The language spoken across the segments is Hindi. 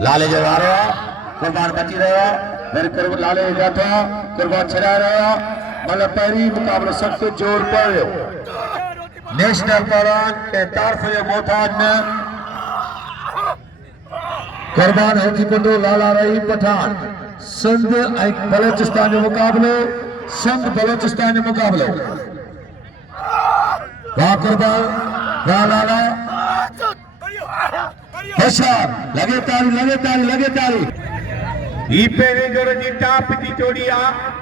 लाले जो आ रहा कुर्बान बची रहा फिर लाले जाता कुर्बान छड़ा रहा मतलब पहली मुकाबला सख्त जोर पर नेशनल परान के तारफ मोहताज में कुर्बान होती पंडो लाला रही पठान सिंध बलोचिस्तान मुकाबले सिंध बलोचिस्तान मुकाबले वाह कुर्बान वाह लाला लगे ताली ही पेरे जोर जी टाप जी जोड़िया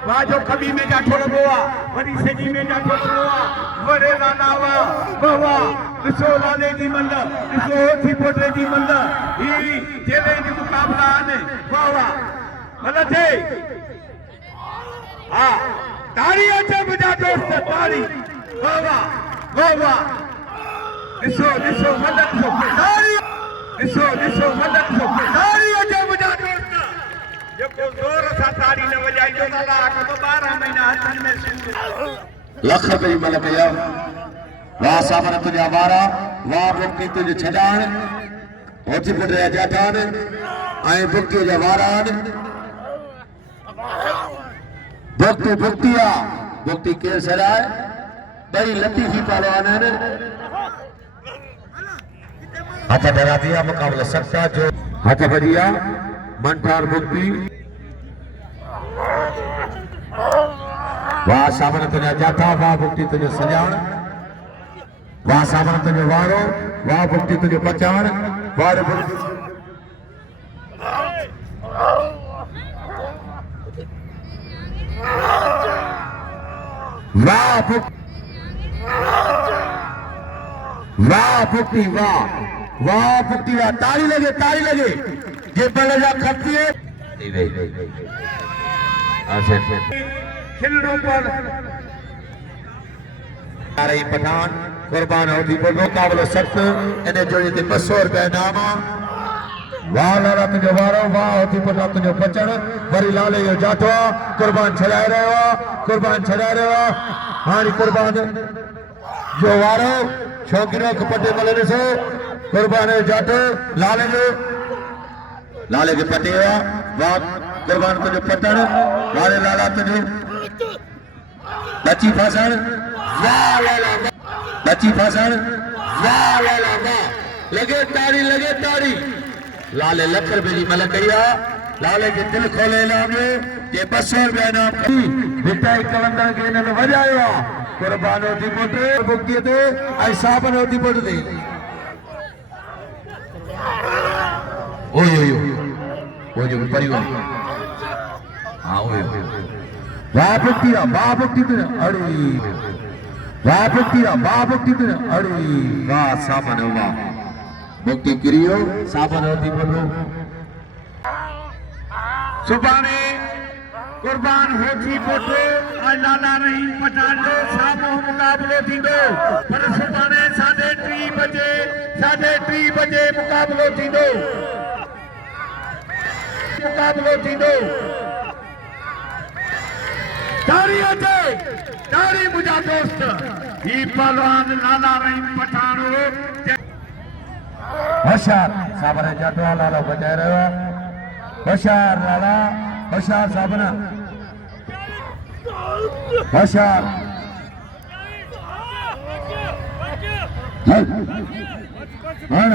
वाजो कभी में जाठो लगोआ वरी सेजी में जाठो लगोआ वरे लानावा बवा दिसो लाले जी मंद दिसो थी पोटे जी मंद ही जेले जी मुकाबला आने वावा मतलब थे हां ताड़ी अचे बुझा दोस्त ताड़ी वावा वावा दिसो मदद सो ताड़ी दिसो मदद सो ताड़ी अचे बुझा दोस्त जो जोर सा ताड़ी न वजाई जो ना को 12 महीना हथन में लख रुपए मलक या वाह सामने तुझे वारा वाह बुक्की तुझे छडान होती पुटे जाठान आए बुक्की जा वारान बुक्की के सराय बड़ी लतीफी पहलवान है हाथ डरा दिया मुकाबला सकता जो हाथ भजिया मंठार बुक्की वाह सामने तुझे जाता वाह बुक्की तुझे सजान वाह सामने तुझे वारो वाह बुक्की तुझे पचान वाह बुक्की वाह ताली लगे ये पहले जा खपती है खिलड़ों पर आ रही पठान कुर्बान होती पर मुकाबला सख्त इन्हें जोड़ी थी 200 रुपए नामा वाह लाला तुझे वारो वाह होती पर तुझे पचड़ वरी लाले यो जातो कुर्बान छड़ाए रहे हो हारी कुर्बान जो वारो छोकिरो कपटे मलने से कुर्बान जातो लाले के पटे वाह कुर्बान तुझे पटड़ वाले लाला तुझे बची फसल वाह लाला लगे ताड़ी लाले लख रुपए की मलकैया लाले के दिल खोले लामे ये 200 रुपए नाम मिठाई कलंदर के इन्होंने वजायो कुर्बान होती पोटे बुक्की थे आई साबन होती पोटे थे ओ जो परिवार हाँ वाह बुक्की तुझे अरे वाह साबन वाह बुक्की क्रियो साबन होती बोलो सुबाने कुर्बान होती पोटे लाला रही पटानो सामो मुकाबलो थींदो पर सुबाने 3:30 बजे मुकाबलो थींदो ताड़ी मुझा दोस्त ही पहलवान लाला रही पठानो होशियार साबन जातो लाला बचाए रहो होशियार लाला होशियार साबन होशियार हण